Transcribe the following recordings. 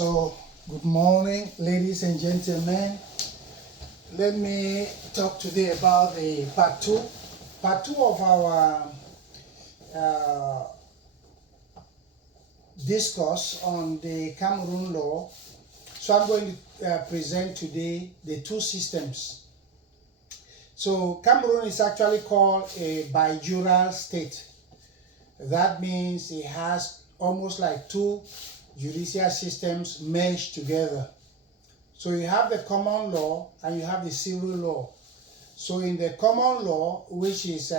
So, good morning, ladies and gentlemen. Let me talk today about the part two of our uh, discourse on the Cameroon law. So, I'm going to present today the two systems. So, Cameroon is actually called a Bijural state. That means it has almost like two judicial systems meshed together. So you have the common law and you have the civil law. So in the common law, which is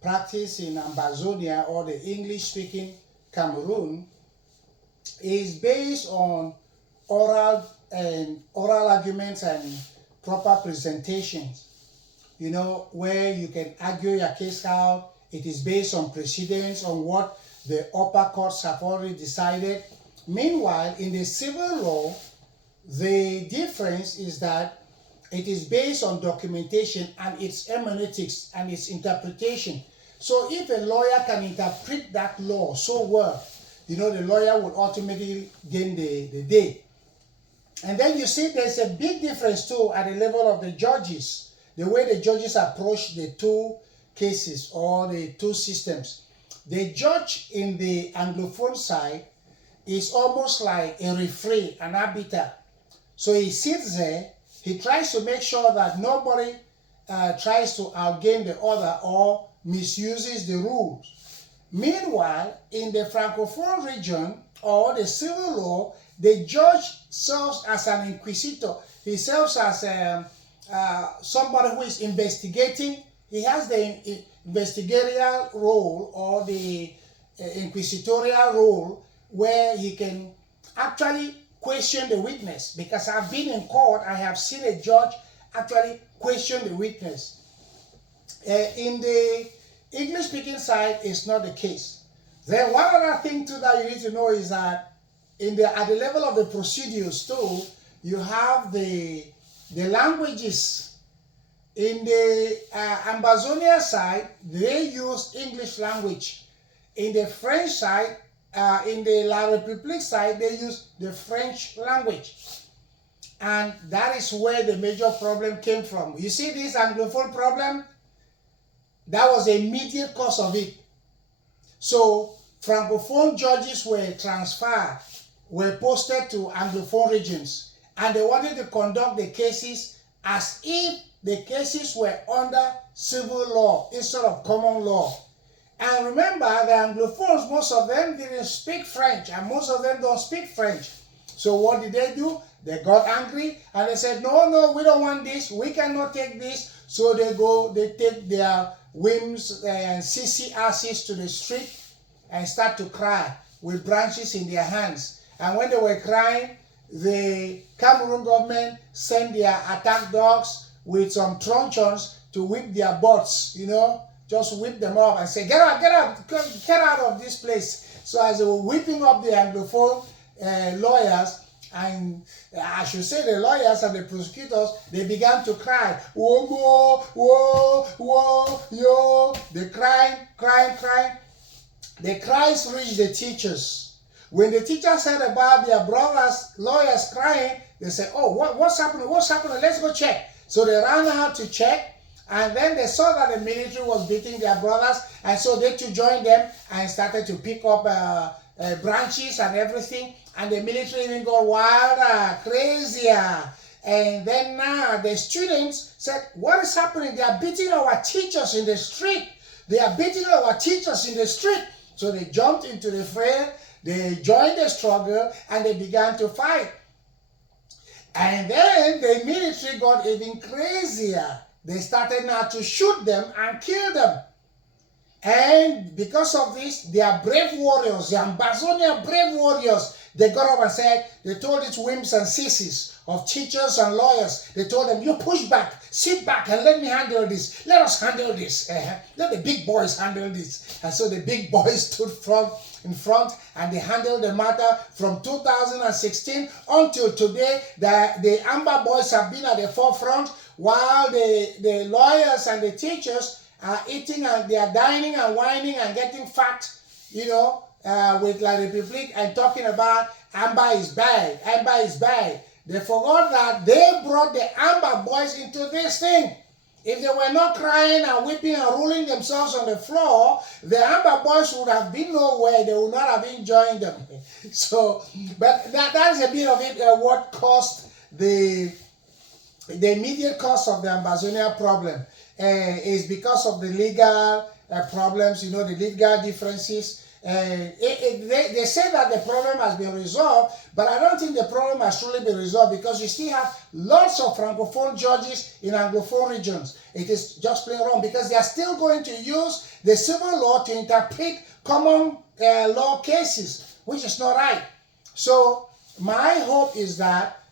practiced in Ambazonia or the English-speaking Cameroon, is based on oral arguments and proper presentations. You know, where you can argue your case out. It is based on precedents, on what the upper courts have already decided. Meanwhile, in the civil law, the difference is that it is based on documentation and its hermeneutics and its interpretation. So if a lawyer can interpret that law so well, you know, the lawyer will ultimately gain the day. And then you see there's a big difference too at the level of the judges, the way the judges approach the two cases or the two systems. The judge in the Anglophone side is almost like a referee, an arbiter. So he sits there, he tries to make sure that nobody tries to outgain the other or misuses the rules. Meanwhile, in the Francophone region or the civil law, the judge serves as an inquisitor. He serves as somebody who is investigating. He has the investigatorial role or the inquisitorial role, where he can actually question the witness. Because I've been in court, I have seen a judge actually question the witness. In the English-speaking side, it's not the case. Then one other thing too that you need to know is that at the level of the procedures too, you have the languages. In the Ambazonia side, they use English language. In the French side, in the La République side, they use the French language. And that is where the major problem came from. You see this Anglophone problem? That was the immediate cause of it. So Francophone judges were transferred, were posted to Anglophone regions, and they wanted to conduct the cases as if the cases were under civil law instead of common law. And remember, the Anglophones, most of them didn't speak French, and most of them don't speak French. So what did they do? They got angry, and they said, no, we don't want this, we cannot take this. So they take their whims and CCRCs to the street and start to cry with branches in their hands. And when they were crying, the Cameroon government sent their attack dogs with some truncheons to whip their butts, you know, just whip them up and say, get out of this place. So as they were whipping up the Anglophone lawyers, and I should say the lawyers and the prosecutors, they began to cry, whoa, whoa, whoa, yo. They crying. The cries reached the teachers. When the teachers heard about their brothers, lawyers crying, they said, oh, what's happening? Let's go check. So they ran out to check. And then they saw that the military was beating their brothers, and so they too joined them and started to pick up branches and everything. And the military even got wilder, crazier. And then now the students said, what is happening? They are beating our teachers in the street. So they jumped into the fray, they joined the struggle, and they began to fight. And then the military got even crazier. They started now to shoot them and kill them. And because of this, they are brave warriors, the Ambazonia brave warriors. They got up and said, they told these whims and sissies of teachers and lawyers, they told them, you push back, sit back and let me handle this. Let us handle this. Let the big boys handle this. And so the big boys stood in front and they handled the matter from 2016 until today. The Amber boys have been at the forefront, while the lawyers and the teachers are eating and they are dining and whining and getting fat, you know, with La République and talking about Amba is bad, Amba is bad. They forgot that they brought the Amba boys into this thing. If they were not crying and weeping and rolling themselves on the floor, the Amba boys would have been nowhere. They would not have enjoyed them. So, but that is a bit of it, what caused the immediate cause of the Ambazonia problem is because of the legal problems, you know, the legal differences. They say that the problem has been resolved, but I don't think the problem has truly been resolved because you still have lots of Francophone judges in Anglophone regions. It is just plain wrong because they are still going to use the civil law to interpret common law cases, which is not right. So my hope is that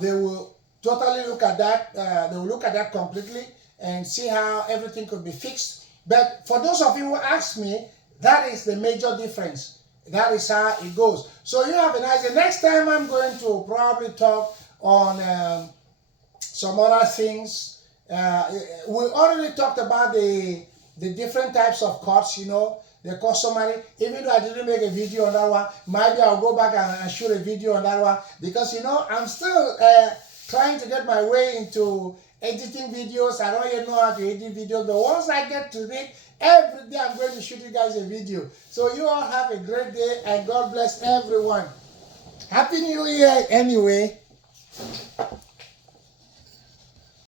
they will totally look at that, they will look at that completely and see how everything could be fixed. But for those of you who ask me, that is the major difference. That is how it goes. So you have a nice day. Next time I'm going to probably talk on some other things. We already talked about the different types of courts, you know, the customary. Even though I didn't make a video on that one, maybe I'll go back and shoot a video on that one because, you know, I'm still trying to get my way into editing videos. I don't even know how to edit videos, but once I get to it, every day I'm going to shoot you guys a video. So you all have a great day and God bless everyone. Happy New Year anyway.